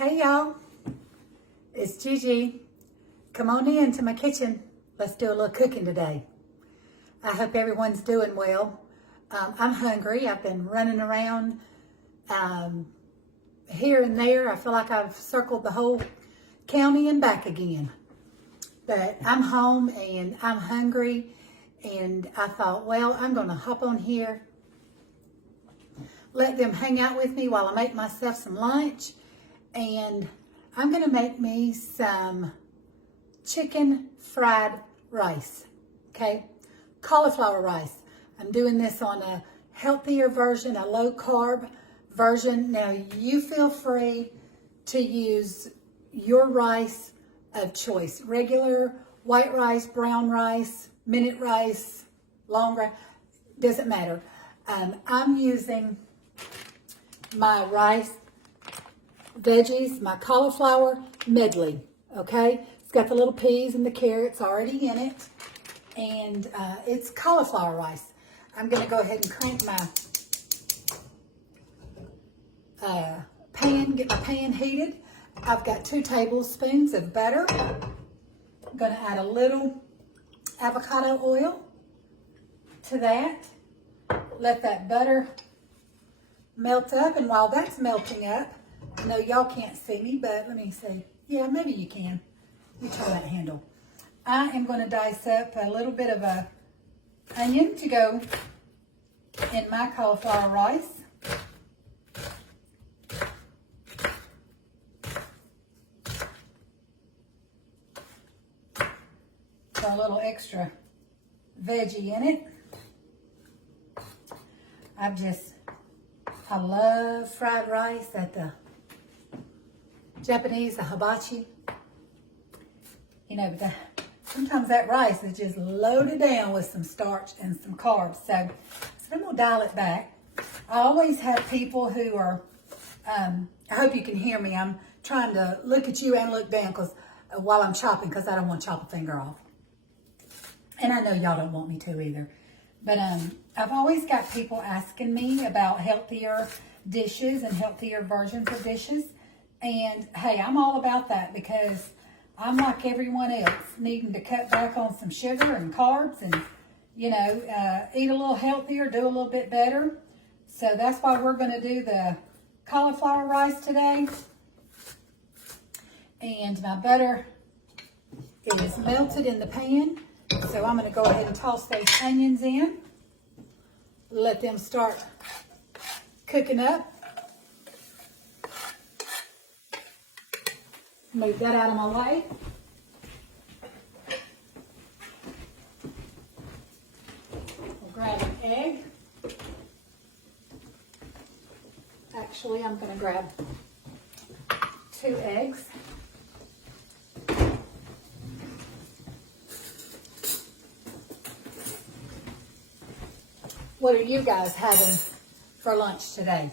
Hey y'all, it's Gigi. Come on into my kitchen. Let's do a little cooking today. I hope everyone's doing well. I'm hungry. I've been running around here and there. I feel like I've circled the whole county and back again. But I'm home and I'm hungry, and I thought, well, I'm going to hop on here, let them hang out with me while I make myself some lunch. And I'm going to make me some chicken fried rice, okay? Cauliflower rice. I'm doing this on a healthier version, a low carb version. Now you feel free to use your rice of choice. Regular, white rice, brown rice, minute rice, long rice, doesn't matter. I'm using my rice veggies, my cauliflower medley, okay? It's got the little peas and the carrots already in it, and it's cauliflower rice. I'm going to go ahead and crank my pan, get my pan heated. I've got 2 tablespoons of butter. I'm going to add a little avocado oil to that. Let that butter melt up, and while that's melting up, I know y'all can't see me, but let me see. Yeah, maybe you can. You turn that handle. I am going to dice up a little bit of a onion to go in my cauliflower rice. For a little extra veggie in it. I love fried rice at the Japanese, the hibachi. You know, sometimes that rice is just loaded down with some starch and some carbs. So I'm going to dial it back. I always have people who are, I hope you can hear me. I'm trying to look at you and look down while I'm chopping, because I don't want to chop a finger off. And I know y'all don't want me to either. But I've always got people asking me about healthier dishes and healthier versions of dishes. And hey, I'm all about that, because I'm like everyone else, needing to cut back on some sugar and carbs and, you know, eat a little healthier, do a little bit better. So that's why we're going to do the cauliflower rice today. And my butter is melted in the pan. So I'm going to go ahead and toss those onions in. Let them start cooking up. Move that out of my way. We'll grab an egg. Actually, I'm going to grab 2 eggs. What are you guys having for lunch today?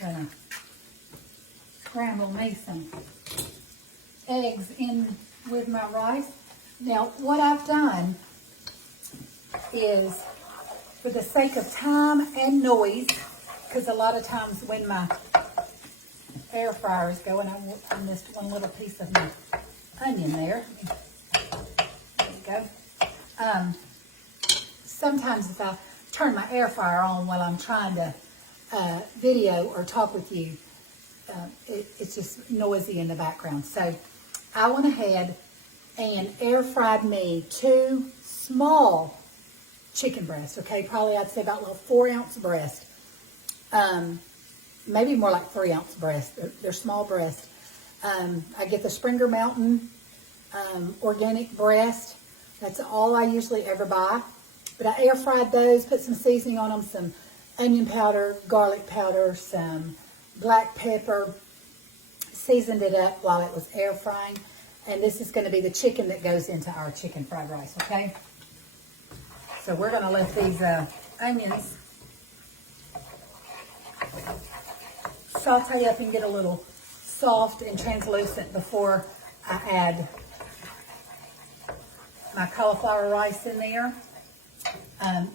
Gonna scramble me some eggs in with my rice. Now, what I've done is, for the sake of time and noise, because a lot of times when my air fryer is going, I missed one little piece of my onion there. There you go. Sometimes if I turn my air fryer on while I'm trying to video or talk with you, it's just noisy in the background. So I went ahead and air fried me 2 small chicken breasts. Okay, probably I'd say about a little 4-ounce breast. Maybe more like 3-ounce breasts. They're small breasts. I get the Springer Mountain organic breast. That's all I usually ever buy. But I air fried those, put some seasoning on them, some onion powder, garlic powder, some black pepper, seasoned it up while it was air frying. And this is going to be the chicken that goes into our chicken fried rice, okay? So we're going to let these onions saute up and get a little soft and translucent before I add my cauliflower rice in there.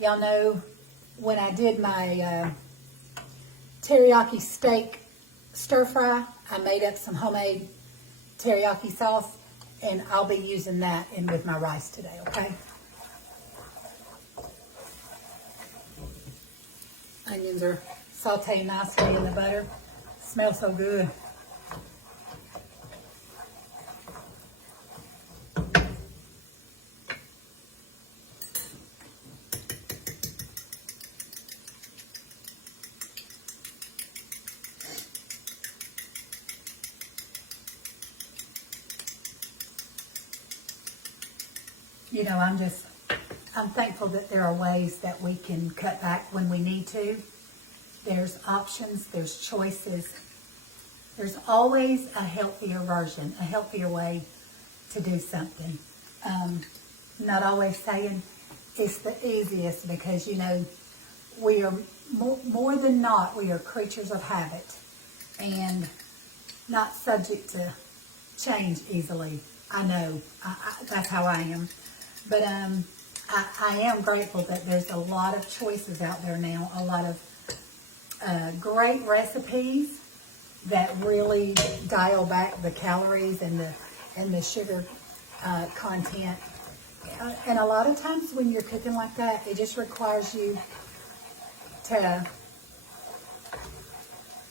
Y'all know when I did my teriyaki steak stir fry, I made up some homemade teriyaki sauce, and I'll be using that in with my rice today, okay? Onions are sauteed nicely in the butter. Smells so good. You know, I'm thankful that there are ways that we can cut back when we need to. There's options, there's choices. There's always a healthier version, a healthier way to do something. Not always saying it's the easiest, because, you know, we are more than not, we are creatures of habit and not subject to change easily. I know, that's how I am. But I am grateful that there's a lot of choices out there now, a lot of great recipes that really dial back the calories and the sugar content. And a lot of times when you're cooking like that, it just requires you to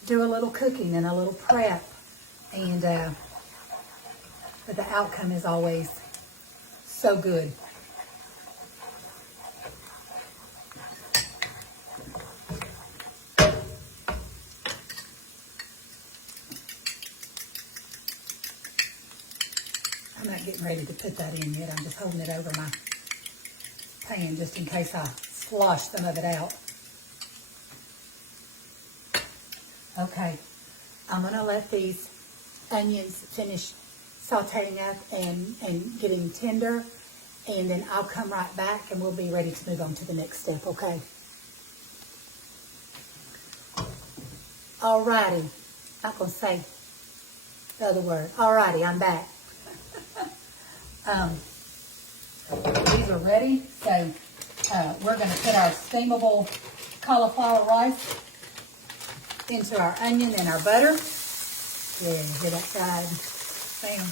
do a little cooking and a little prep, and but the outcome is always so good. I'm not getting ready to put that in yet. I'm just holding it over my pan just in case I slosh some of it out. Okay, I'm going to let these onions finish sauteing up and getting tender, and then I'll come right back and we'll be ready to move on to the next step, okay? Alrighty, not going to say the other word. Alrighty, I'm back. These are ready, so we're going to put our steamable cauliflower rice into our onion and our butter. Yeah, hit that side. Bam.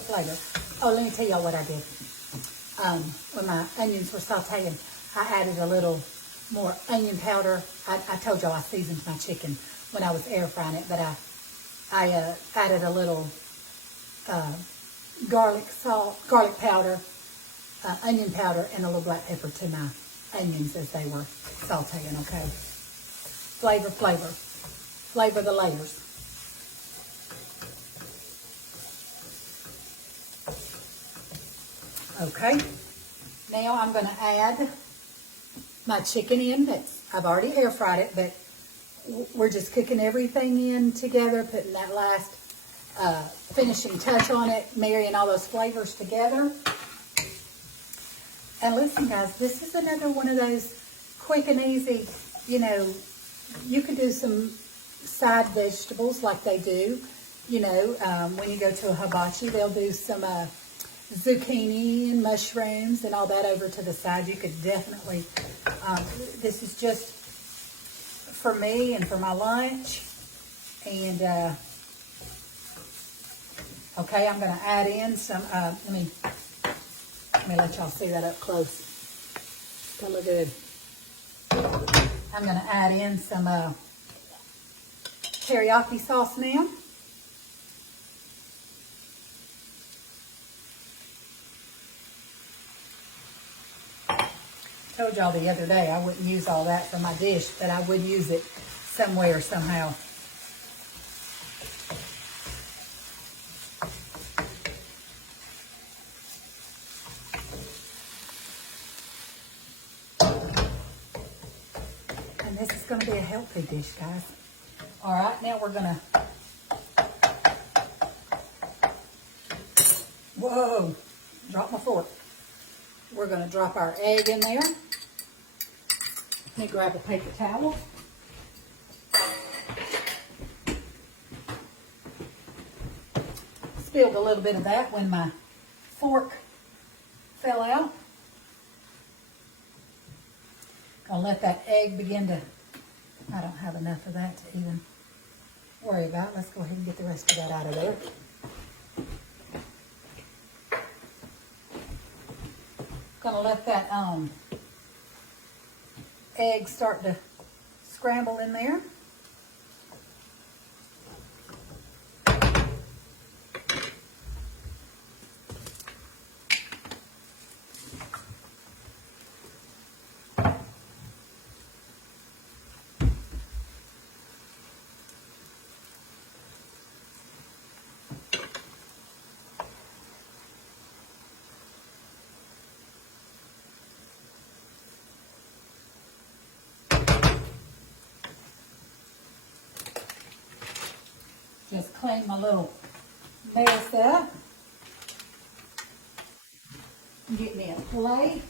Flavor. Oh, let me tell y'all what I did. When my onions were sauteing, I added a little more onion powder. I told y'all I seasoned my chicken when I was air frying it, but I added a little garlic powder, onion powder, and a little black pepper to my onions as they were sauteing, okay? Flavor the layers. Okay, now I'm going to add my chicken in. I've already air fried it, but we're just cooking everything in together, putting that last finishing touch on it, marrying all those flavors together. And listen, guys, this is another one of those quick and easy, you know, you could do some side vegetables like they do. You know, when you go to a hibachi, they'll do some zucchini and mushrooms and all that over to the side. You could definitely, this is just for me and for my lunch. And, okay, I'm going to add in some, let me let y'all see that up close. It's going to look good. I'm going to add in some teriyaki sauce now. I told y'all the other day I wouldn't use all that for my dish, but I would use it somewhere, somehow. going to be a healthy dish, guys. All right, now we're going to... Whoa, drop my fork. We're going to drop our egg in there. Let me grab a paper towel. Spilled a little bit of that when my fork fell out. Gonna let that egg begin to... I don't have enough of that to even worry about. Let's go ahead and get the rest of that out of there. Gonna let that egg start to scramble in there. Just clean my little mess up. Get me a plate.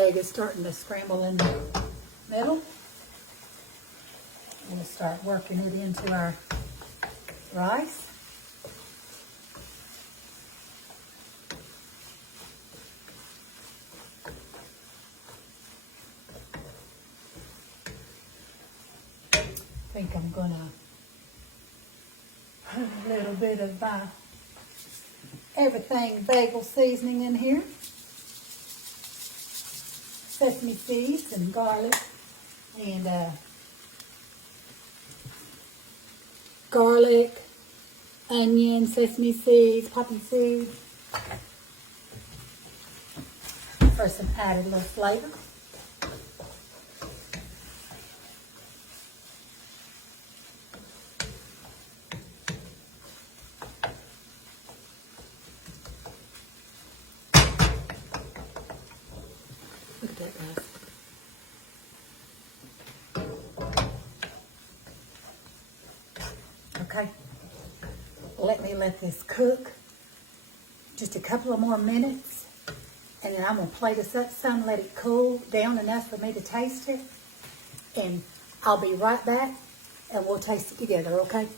Egg is starting to scramble in the middle. We'll start working it into our rice. I think I'm gonna put a little bit of my everything bagel seasoning in here. Sesame seeds and garlic and garlic, onion, sesame seeds, poppy seeds for some added little flavor. Look at that, guys. Okay, let this cook just a couple of more minutes, and then I'm going to plate this up some, let it cool down enough for me to taste it, and I'll be right back, and we'll taste it together, okay?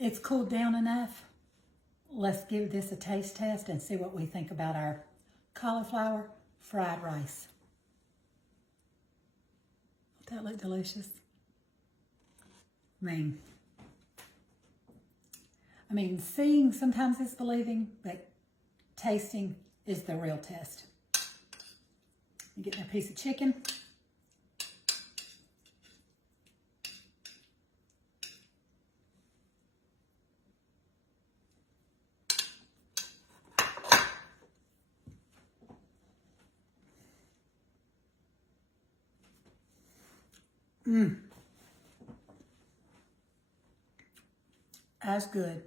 It's cooled down enough. Let's give this a taste test and see what we think about our cauliflower fried rice. That look delicious. I mean, seeing sometimes is believing, but tasting is the real test. You get a piece of chicken. As good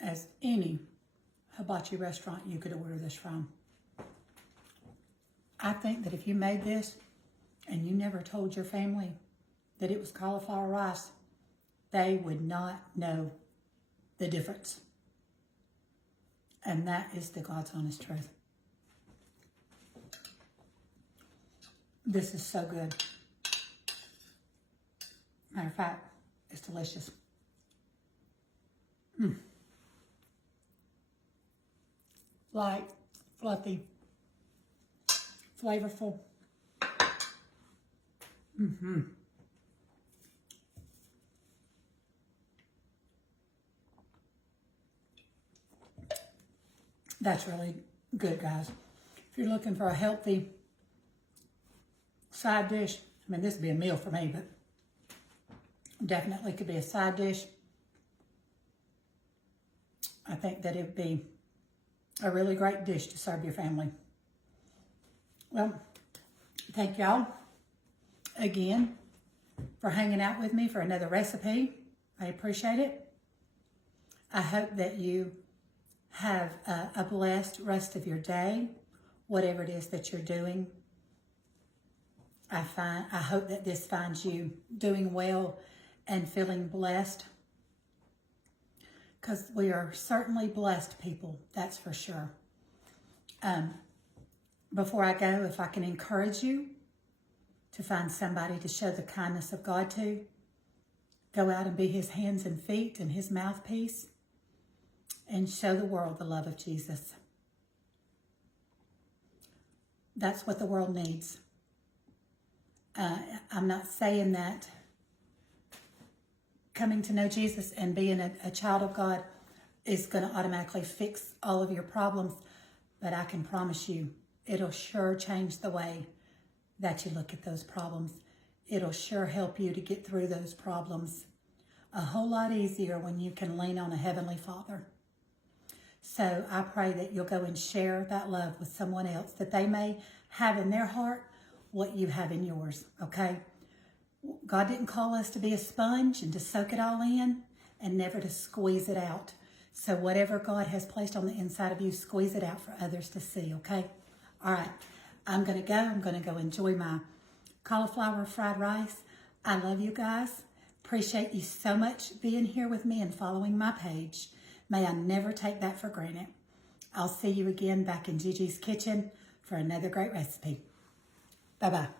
as any hibachi restaurant you could order this from. I think that if you made this and you never told your family that it was cauliflower rice, they would not know the difference. And that is the God's honest truth. This is so good. Matter of fact, it's delicious. Light, fluffy, flavorful. That's really good, guys. If you're looking for a healthy side dish. I mean, this would be a meal for me, but definitely could be a side dish. I think that it would be a really great dish to serve your family. Well, thank y'all again for hanging out with me for another recipe. I appreciate it. I hope that you have a blessed rest of your day, whatever it is that you're doing. I hope that this finds you doing well and feeling blessed, because we are certainly blessed people, that's for sure. Before I go, if I can encourage you to find somebody to show the kindness of God to, go out and be his hands and feet and his mouthpiece, and show the world the love of Jesus. That's what the world needs. I'm not saying that coming to know Jesus and being a child of God is going to automatically fix all of your problems, but I can promise you it'll sure change the way that you look at those problems. It'll sure help you to get through those problems a whole lot easier when you can lean on a Heavenly Father. So I pray that you'll go and share that love with someone else, that they may have in their heart what you have in yours, okay? God didn't call us to be a sponge and to soak it all in and never to squeeze it out. So whatever God has placed on the inside of you, squeeze it out for others to see, okay? All right, I'm going to go. I'm going to go enjoy my cauliflower fried rice. I love you guys. Appreciate you so much being here with me and following my page. May I never take that for granted. I'll see you again back in Gigi's kitchen for another great recipe. Bye-bye.